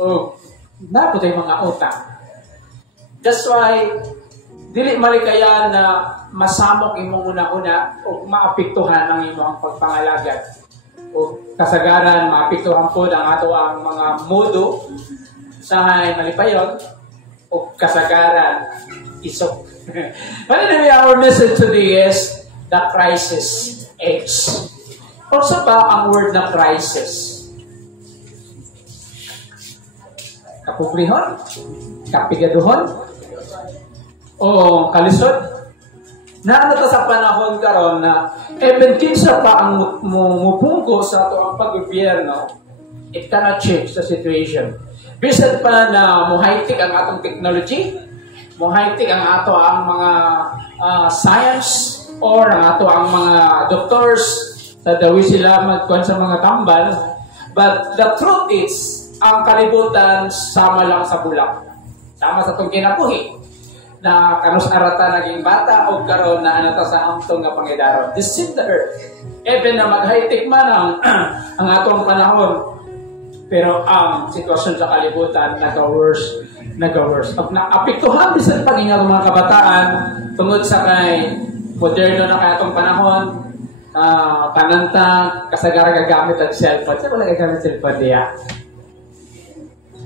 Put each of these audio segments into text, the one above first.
O napot ay mga utang. That's why dili malikayan na masamok imong una-una o maapektuhan ang imong pagpangalagad. O kasagaran maapektuhan po ang ato ang mga modo sa malipayon o kasagaran isok. But anyway, our message today is the crisis age. Also ba ang word na crisis? Kapubrihon? Kapigaduhon? O kalisod? Naano ta sa panahon karon na even kinsa pa ang mupungko sa ato ang pag-gobyerno, it cannot change the situation. Bisan pa na muhaytik ang atong technology, muhaytik ang ato ang mga science, or ang ato ang mga doctors, tadawi sila magkuhan sa mga tambal, but the truth is, ang kalibutan sama lang sa bulak. Sama sa itong kinabuhi na kanus arata naging bata o karon na anata sa amtong nga pangidaron. This is the earth. Even na mag-high-tech man ang atong panahon, pero ang sitwasyon sa kalibutan nag-worse. Pag naapektuhan bisan pag nga mga kabataan tungod sa kay moderno na kay atong panahon, kananta kasagaran gagamit ang cellphone. Sa wala gagamit cellphone diya.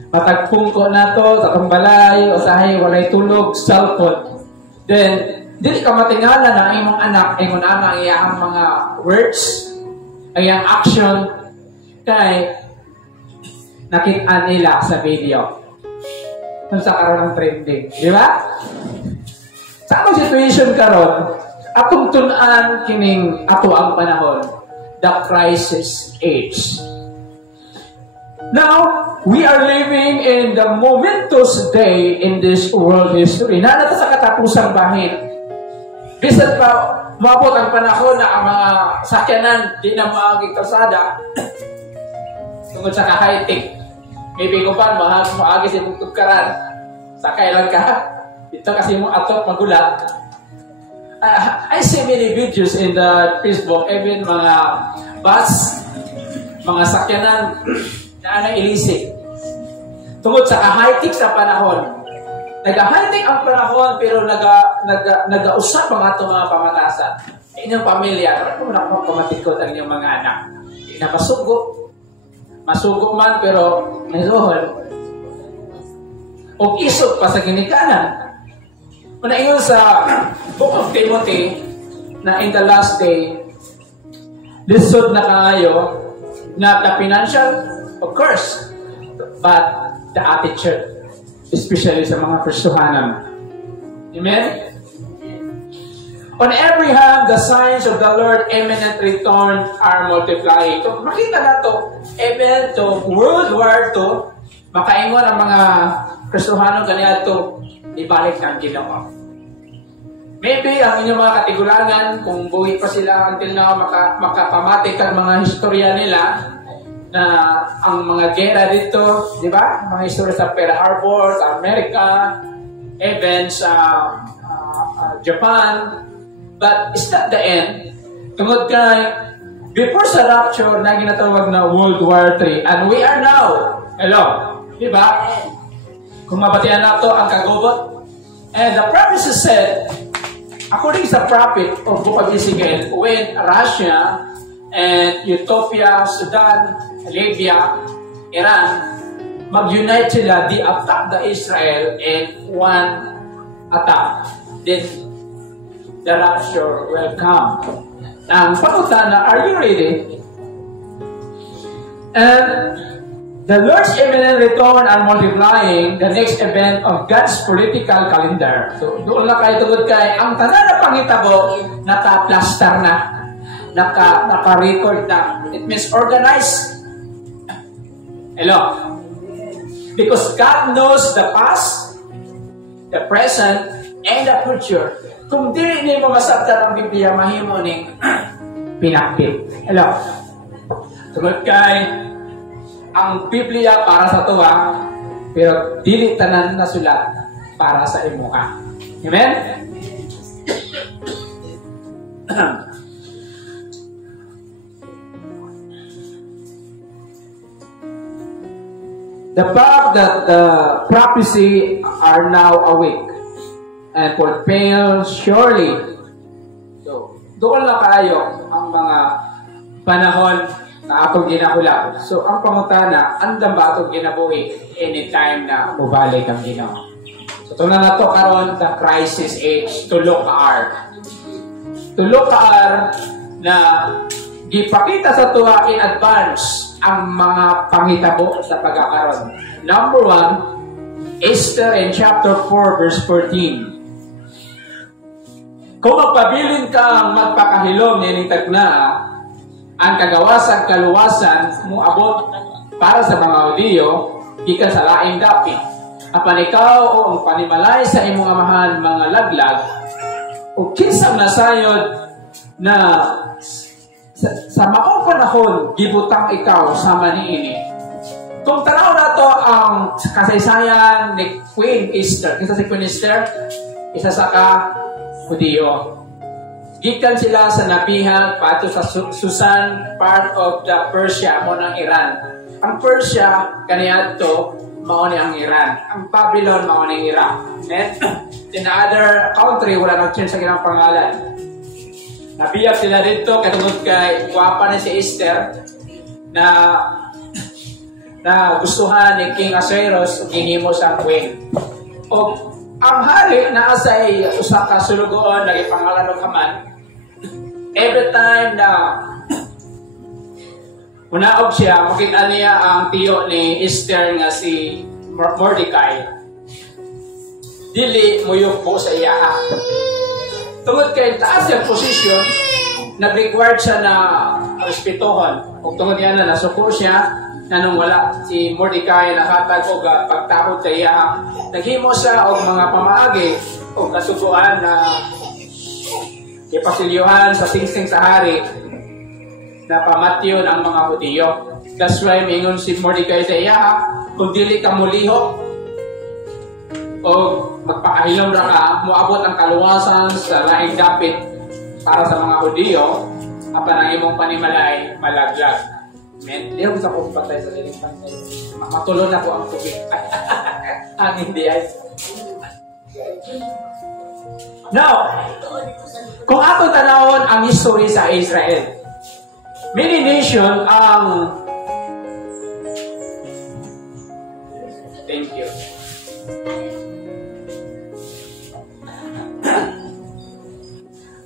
Matagpungko na to sa balay, usahay walay tulog, cellphone. Then dili ka matingala na ang imong anak ingon ana ang iyang mga words, ang iyang action kay nakita nila sa video. Kung sa karon ang trending, di ba? Sa akong situation karon, atong tun-an kining ato ang panahon, the crisis age. Now, we are living in the momentous day in this world history. Nanata sa katapusang bahin. Bisan pa, mabot ang panahon na ang mga sakyanan di na maaging kalsada tungkol sa ka-high-tech. Maybe ko pa, maagi sa mong tugkaran. Sakay lang ka. Ito kasi mong atot magulat. I see many videos in the Facebook, even mga bus, mga sakyanan na ilisik. Tungkol sa high-tech sa panahon. Nag-high-tech ang panahon pero nag-usap ang ato mga pamatasan. Inyong pamilya, kung nakapamatikot ang inyong mga anak. Hindi na masugo. Masugo man pero may rohon. O isog pa sa ginikanan. Manaingon sa Book of Timothy na in the last day, lisod na kayo, not the financial, of course, but the attitude, especially sa mga Kristohanan. Amen? On every hand, the signs of the Lord imminent return are multiplying. So, makita na to, even to World War II, makaingon ang mga Kristohanon kaniya to, ibalik ng Ginoo. Maybe ang inyong mga katigulangan, kung buhay pa sila until now, makapamatik ang mga historya nila, na ang mga gera dito, di ba? Mga istorya sa Pearl Harbor, sa Amerika, even sa Japan. But it's not the end. Tungod kay, before sa rapture, na ginatawag na World War III, and we are now, hello, di ba? Kung mabatian na ito ang kagubot. And the prophecy said, according sa prophet of Book of Ezekiel, when Russia and Ethiopia, Sudan, Libya, Iran, mag-unite sila, they attack the Israel in one attack. Then, the rapture will come. Ang pakutan na, are you ready? And the Lord's imminent return and multiplying the next event of God's political calendar. So, doon na kayo tugod kay, ang tanan na pangitabo, naka-plaster na, naka-record na. It means organized. Hello? Because God knows the past, the present, and the future. Kung di mo masabtan ang Biblia, mahimo ning pinakpit. Hello? Tugod kay, ang Biblia para sa tuwa, pero dili tanan na sulat para sa imuha. Amen? The fact that the prophecy are now awake and fulfilled surely. So, doon na kayo ang mga panahon na atong ginahula. So, ang pangutana, andam ba atong ginabuhi anytime na mubalik ang Ginoo? So, ito na to karon the crisis age, tulok kaar. Tulok kaar na gipakita sa tuwa in advance ang mga panghitabo sa pagkakaroon. Number 1, Esther in chapter 4 verse 14. Kung magpabilin kang magpakahilom ni tagna, ang kagawasan kaluwasan mo abot para sa mga Hudiyo, gikan sa laing dapit. Apan ikaw o ang panimalay sa imong amahan mga laglag, o kinsang nasayod na sa maong panahon, gibutang ikaw sama niini. Kung tanaw na to ang kasaysayan ni Queen Esther. Isa si Queen Esther, isa sa ka-Hudiyo. Gikan sila sa nabihag pato sa Susan, part of the Persia mo ng Iran. Ang Persia, kaniadto, mao ni ang Iran. Ang Babylon, mao ni Iraq. And in the other country, wala nag-change sa ginang pangalan. Nabiyag sila dito katungod kay guwapa ni si Esther na gustuhan ni King Ahasuerus ug gihimo sa queen. O ang hari na asay usa ka sulugoon nagipangalan og Haman. Every time na unaog siya, makita niya ang tiyo ni Esther nga si Mordecai. Dili muyuko sa iya. Tungod kay taas yung posisyon, nag-required siya na respetuhon. Kung tungod yan na nasuko siya, na nung wala si Mordecai nakatag o pagtakot sa iya, naghimo siya og mga pamaagi o kasuguan na ipasilyuhan sa singsing sa hari na pamatyon ang mga Hudiyo. That's why mingon si Mordecai sa iya, kung dili ka mulihok, o magpakahilom ra ka, moabot ang kaluwasan sa laing dapit para sa mga Hudiyo, apan ang imong panimalay malaglag. Amen. Di ako sa kong patay sa liling pantay. Matulon na po ang tubig. Ang hindi ay. Now, kung atong tanawon ang history sa Israel, many nation ang thank you.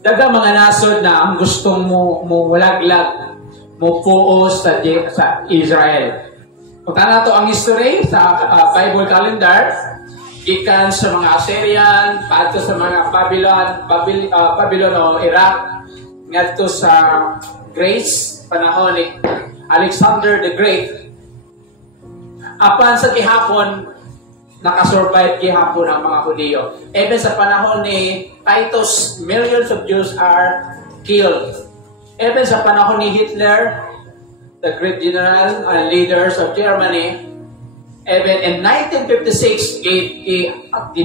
Daga mga nasod na ang gustong mo walaglag, mo puos sa Israel. Kung na to ang history sa Bible calendar, gikan sa mga Assyrian, pato sa mga Babylon o Iraq, ngadto sa Greece, panahon ni Alexander the Great. Apan sa gihapon, nakasurvive gihapon ang mga Hudiyo. Even sa panahon ni Titus, millions of Jews are killed. Even sa panahon ni Hitler, the great general and leaders of Germany, even in 1956,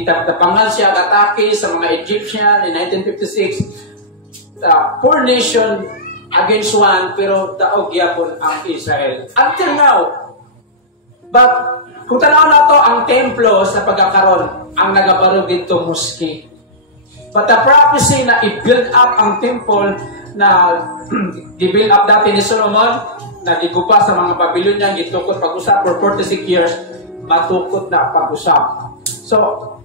tapangan siya atake sa mga Egyptian in 1956. Four nation against one, pero daog gyapon ang Israel. Until now, but kung tanaw na to ang templo sa pagkakaroon, ang nagabarog dito mosque. But the prophecy na i-build up ang temple na i-build up dati ni Solomon, na gigupa sa mga Babylonian, gitukot pag-usap for 46 years, matukot na pag-usap. So,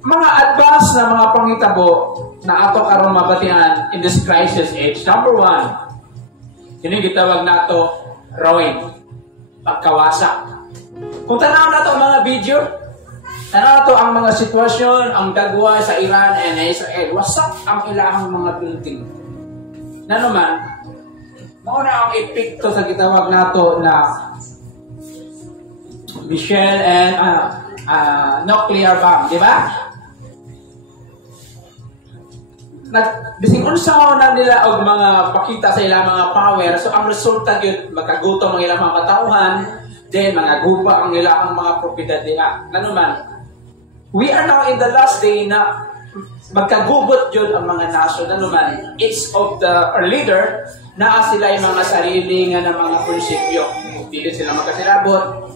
mga advance na mga pangitabo na ato karon mabatian in this crisis age. Number 1, yun yung gitawag na ito, ruin, pagkawasak. Kung tanaw na ito ang mga video, tanaw na ito ang mga sitwasyon, ang dagwa sa Iran and Israel, wasak ang ilahang mga building. Na naman, mauna ang epekto sa gitawag na ito na Michelle and nuclear bomb, di ba? Bising unsa na nila og mga pakita sa ilang mga power, so ang resulta gyud magkagutom ang ilang mga katauhan, then mga gupa ang ilang mga propiedad diha. Nanuman, we are now in the last day na magkagubot yun ang mga nasyon. Nanuman, it's of the leader na sila yung mga sarili nga ng mga prinsipyo. Dili sila magkasirabot,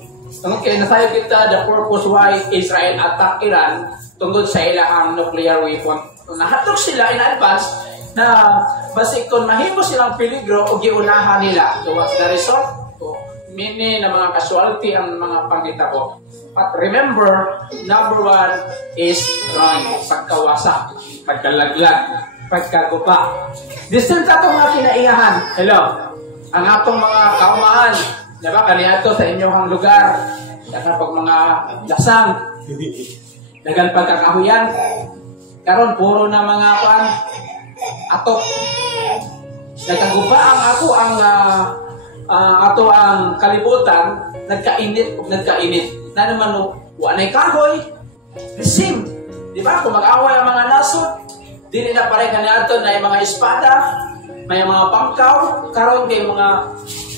Okay, nasayo kita the purpose why Israel attack Iran tungkol sa ilahang nuclear weapon. Nahatok sila in advance na basi kung mahimo silang peligro o giunahan nila. So what's the result? Mini na mga casualty ang mga panghitabo. But remember, number one is ruin, pagkawasak, pagkalaglag, pagkagupa. Distant atong mga kinaiyahan. Hello, ang atong mga kaumahan, diba, kaniato sa inyong lugar, dagan pag mga lasang, dagan pagkakahuyan, karon puro na mga pan, atok. Nagkagupa ang ato ang kalibutan, nagkainit. Na naman wanay kahoy, resim. Di ba? Kung mag-away ang mga nasod, dili na pare kaniadto na yung mga espada, may mga pangkaw, karon kay mga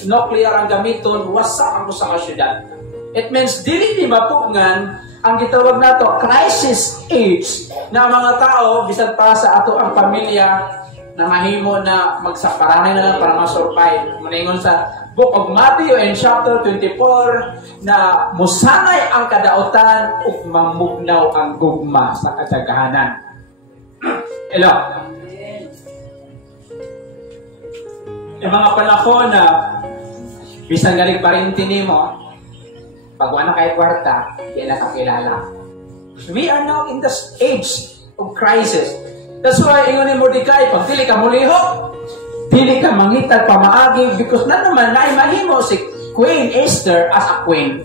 nuclear ang gamiton, wasak ang usa ka syudad. It means dili ni mapugngan ang gitawag nato crisis age na mga tao bisan para sa ato ang pamilya na mahimo na magsaparanay na lang para ma-survive. Maningon sa Book of Matthew in chapter 24 na musanay ang kadautan ug mamugnaw ang gugma sa katagahanan. Hello. Yung mga panahon na bisan galing parinti nimo, pag wala kay kwarta, di na kakilala. We are now in this age of crisis. That's why ingon ni Mordecai, pag dili ka muliho, dili ka mangitag pamaagi because na naman na mahimo si Queen Esther as a queen.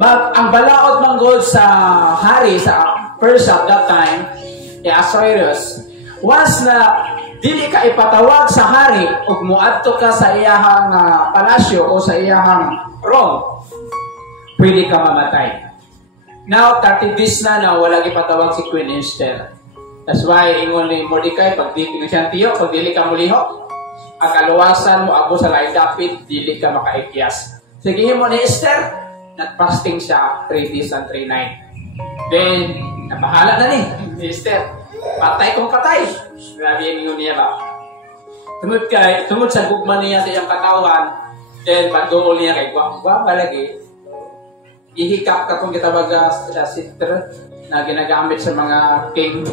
But ang balaod manggod sa hari sa Persia at that time, Ahasuerus, once na dili ka ipatawag sa hari ug muadto ka sa iyahang palasyo o sa iyahang Rome, pwede ka mamatay. Now, 30 days na wala ipatawag si Queen Esther. That's why ingon ni Mordecai, pag di pinagsantiyo, pag dili ka muliho, ang kaluwasan mo abo sa lain dapit, dili ka makaikyas. Sige mo ni Esther, nag-fasting siya 3 days and 3 nights. Then, nabahala na ni Esther. Patay kung patay. Grabe yung ingon niya ba? Tungod sa gugma niya sa iyang katawan, then pag-duol niya kay Gwamba lagi, ihikap ka kung kitawag sa sitter na ginagamit sa mga king.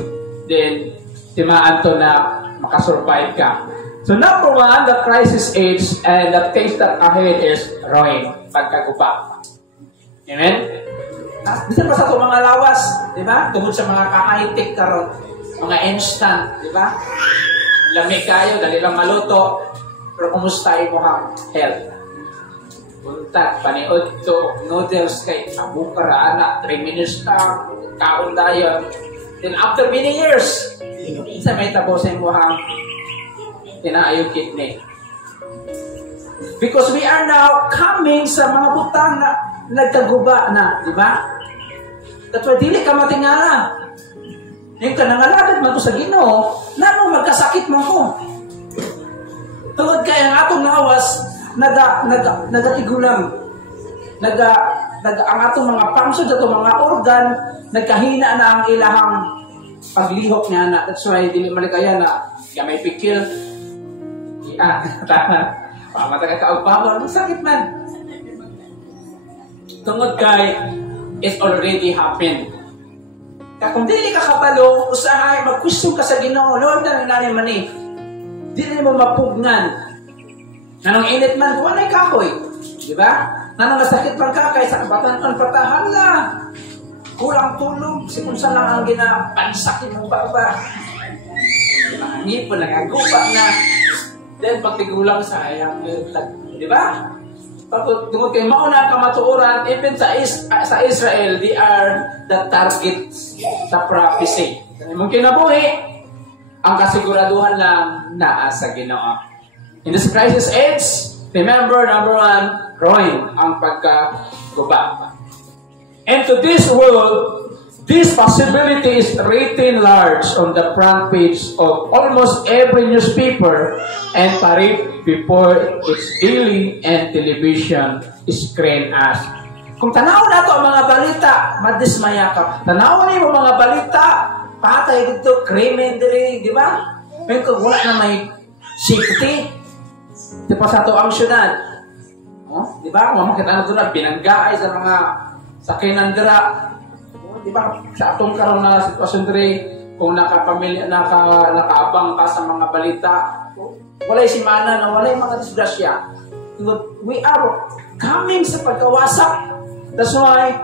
Then, timaan to na makasurvive ka. So, number one, the crisis age and the things that ahead is ruin, pagkagupa. Amen? Bisa pa sa ito mga lawas, di ba? Tungkol sa mga ka-high-tech karon, mga instant, di ba? Lamig kayo, dali lang maluto, pero kumusta mo ang health? Punta, paniod to, noodles kay abukara, anak, 3 minutes na, kaon tayo. Then after many years, isa may tapusin mo ang tinaayo kidney. Because we are now coming sa mga butang na nagkaguba na, di ba? That's why dili ka matingala. Yung ka nangalagad man to sa Ginoo, nano magkasakit mo ko. Tungod kay ang atong nawas, nagatigulang. Ang atong mga pangsod, atong mga organ, nagkahina na ang ilahang paglihok niya na. That's why, dili malikaya na may pikil. Matagal ka agpawal, masakit man. Tungod kay, it already happened. Kung dili ka kabalo, usahay, mag-question ka sa Ginoo, Lord, na nanay man eh. Dili mo mapugnan. Nanong init man, wala kahoy. Diba? Nanong nasakit man ka, kay sa kabatan ang patahan na. Kulang tulog, si kung saan lang ang ginapansakin ng baba. Hindi po nagagupa na. Then pagtigulang sa ayang di ba? Tungkol kay mauna ka matuoran, even sa Israel, they are the target sa prophecy. Mungkin na buhi, ang kasiguraduhan lang naa sa Ginoo. In this crisis age, remember, number one, ruin ang pagkaguba. And to this world, this possibility is written large on the front page of almost every newspaper and parade before its daily and television screen as. Kung tanaw na ito ang mga balita, madismaya ka. Tanaw na yung mga balita, patay dito, krimen diri, di ba? Pero kung wala na may safety, di pa sa ito ang syudad. Oh, di ba? Kung makita na doon na binanggaay sa mga sakinan dira. Oh, di ba? Sa atong karon na sitwasyon diri, kung nakaabang ka sa mga balita, walay simana na walay mga disgrasya. We are coming sa pagkawasak. That's why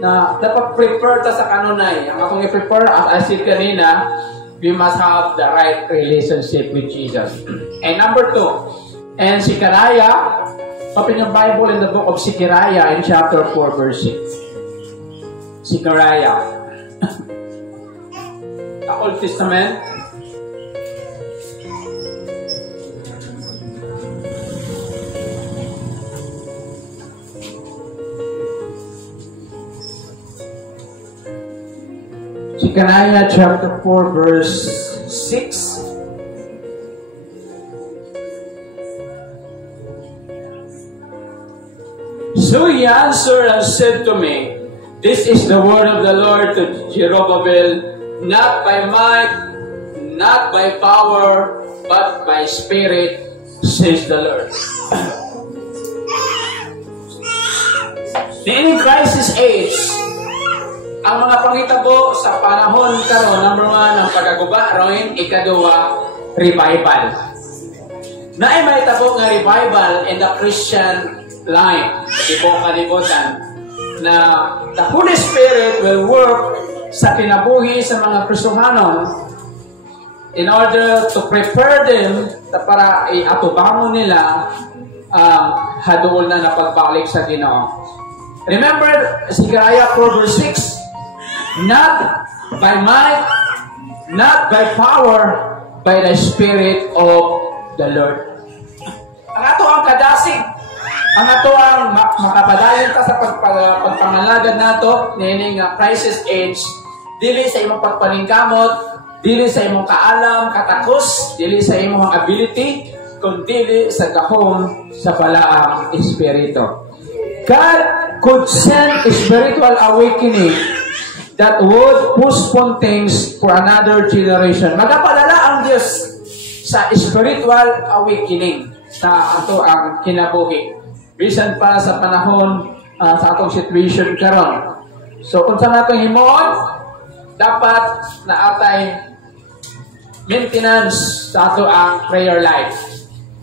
na dapat prepare ta sa kanunay. Ang akong i-prepare, as I said kanina, we must have the right relationship with Jesus. And number 2, and Zechariah, open your Bible in the book of Zechariah in chapter 4, verse 6. Zechariah. The Old Testament. Zechariah chapter 4, verse 6. So he answered and said to me, "This is the word of the Lord to Zerubbabel, not by might, not by power, but by spirit, says the Lord." In crisis age, ang mga pangitabo sa panahon karon, number 1, ang pagaguba, ron, ikaduwa, revival. Naay may tabo nga revival in the Christian life. Kalibutan na the Holy Spirit will work sa kinabuhi sa mga Kristohanon in order to prepare them para iatubangon nila ang hadol na napagbalik sa Ginoo. Remember, Zechariah 4 verse 6, not by might, not by power, by the Spirit of the Lord. Ang ato ang kadasig, ang ato ang makapadayon ka sa pagpangalagad nato, nining crisis age, dili sa imong pagpaningkamot, dili sa imong kaalam, katakos, dili sa imong ability, kundi sa gahom sa balaang Espiritu. God could send a spiritual awakening that would postpone things for another generation. Magapadala ang Diyos sa spiritual awakening sa ato ang kinabuhi. Bisan para sa panahon sa atong situation karon. So kung sa natong himuon, dapat na atay maintenance sa ato ang prayer life,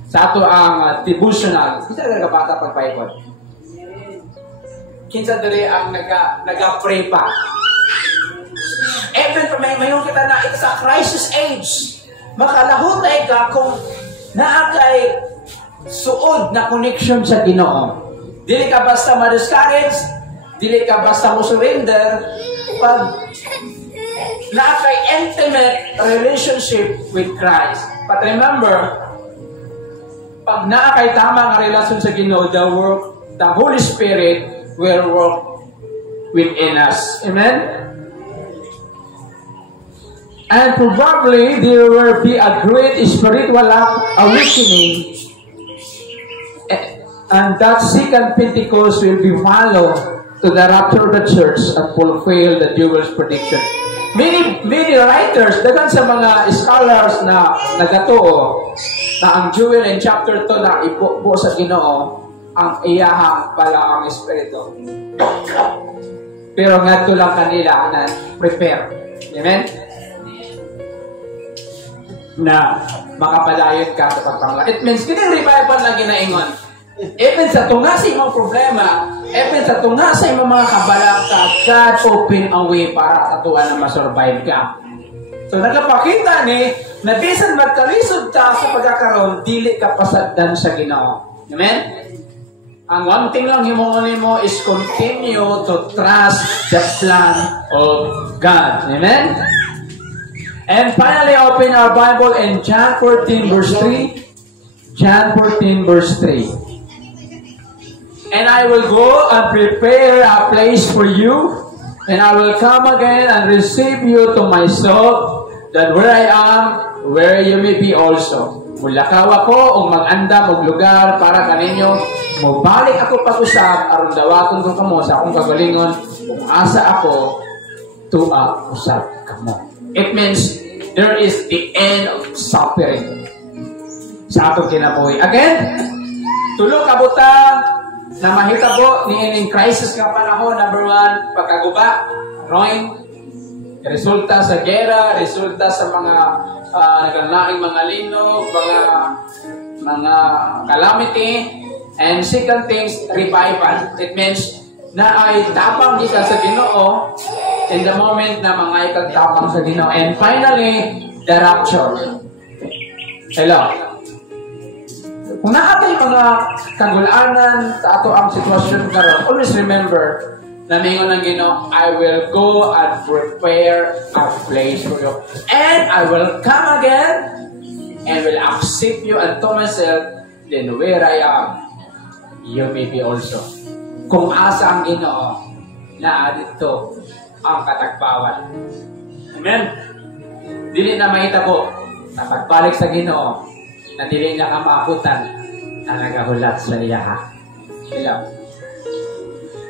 sa ato ang devotional. Kita ka bata pagpaikot. Kinsa diri ang naga-pray pa. Even kung mayroon kita na ito sa crisis age, makalahutay ka kung naakay suod na connection sa Ginoo. Dili ka basta ma-discourage, dili ka basta mo-surrender, pag naakay intimate relationship with Christ. But remember, pag naakay tama nga relasyon sa Ginoo, the Holy Spirit will work within us. Amen? And probably there will be a great spiritual awakening, and that second Pentecost will be followed to the rapture of the church and fulfill the Joel's prediction. Many writers, dagan sa mga scholars na nagatuo na ang Joel in chapter 2 na ibuo sa Ginoo ang iyahang pala ang Espiritu. Pero nga ito lang kanila na prepare. Amen? Na makapadayon ka sa pagpangla. It means, kining revival na ginaingon. Even sa tunga sa imong problema, even sa tunga sa imong mga kabalaka, God open a way para sa tuwa na masurvive ka. So nagapakita ni, na bisan magkalisod ka sa pagkakaroon, dili ka pasagdan sa Ginoo. Amen? Ang one thing lang himongon mo is continue to trust the plan of God. Amen? And finally, open our Bible in John 14 verse 3. John 14 verse 3. And I will go and prepare a place for you, and I will come again and receive you to myself, that where I am, where you may be also. Mulakaw ako o mag-anda og lugar para kaninyo. Mubalik ako pag-usap aron dawaton ko kamo sa akong kagalingon kung asa ako tuwa usap kamo. It means there is the end of suffering sa atong kinabuhi. Again, Tulo ka butang na mahitabo ni ining crisis nga panahon. Number 1, pagkaguba, ruin, resulta sa gera, resulta sa mga nagalaing mga linog, mga calamity, and second things, revival. It means na ay tapang kita sa Ginoo in the moment na mga ikagtapang sa Ginoo. And finally, the rapture. Hello. Kung naatay mga kagulaanan sa ato ang sitwasyon karon, always remember na mingon ng Ginoo, I will go and prepare a place for you. And I will come again and will accept you unto myself, then where I am, you may be also. Kung asa ang Ginoo, na dito ang katagbawan. Amen? Dili na mahitabo na pagbalik sa Ginoo, na dili na kamaabutan na nagahulat sa iyaha. Hello.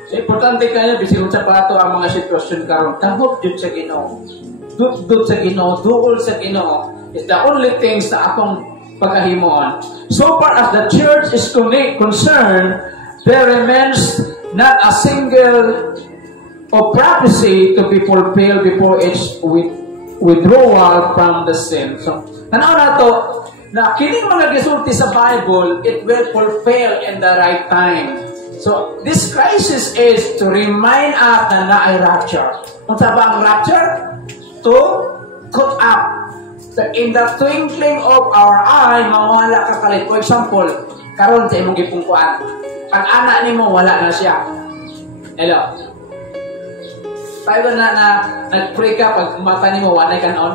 So, importante kayo, bisig sa pato ang mga sitwasyon karon, tahop dito sa Ginoo. Dudod sa Ginoo, duol sa Ginoo is the only things na akong pagkahimuon. So far as the church is concerned, there remains not a single of prophecy to be fulfilled before its withdrawal from the sin. So, tanaw na to, na kining mga gisulti sa Bible, it will fulfill in the right time. So, this crisis is to remind us na naay rapture. Kung sa ba ang rapture? To cut up. So, in the twinkling of our eye, mawala ka kalit. For example, karon sa imong gipungkuan. Pag anak nimo wala na siya. Hello. Tayo na nag-pray ka pag mata nimo wala ka noon.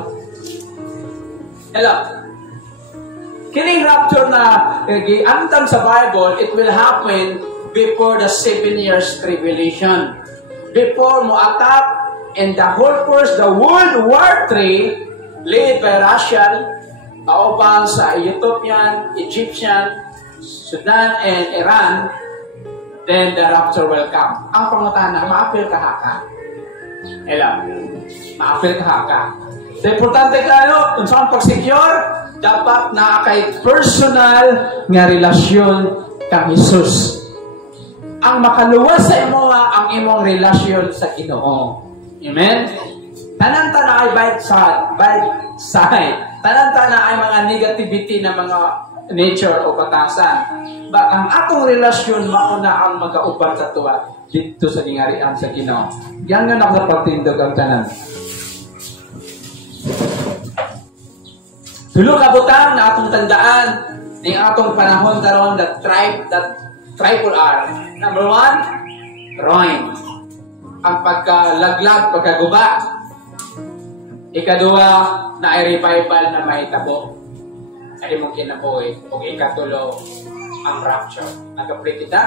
Hello. Kining rapture na giantang sa Bible, it will happen before the 7 years tribulation. Before mo attack and the whole first, the World War III, led by Russian, pauban sa Ethiopian, Egyptian, Sudan, and Iran, then the rapture will come. Ang pangutana, maapil ka haka. Hello. Maapil ka haka. So, importante kayo, kung saan pag-secure, dapat na kay personal nga relasyon kang Jesus. Ang makaluwas sa imo ang imong relasyon sa Ginoo. Amen? Tanan-tana ay bad side. Tanan-tana ay mga negativity na mga nature o batasan. Ang atong relasyon mauna ang magkauban sa tuwa dito sa gingarian sa Ginoo. Yan nga nakapagtindog ang tanan. Tulo ka butang na atong tandaan ng atong panahon karon that triple R. Number 1, ruin. Ang pagkalaglag, pagkaguba. Ikaduha, na ay revival na mahitabo. Sa imong kinabuhi. O ikatulo, ang rapture. Nagka-pray kita.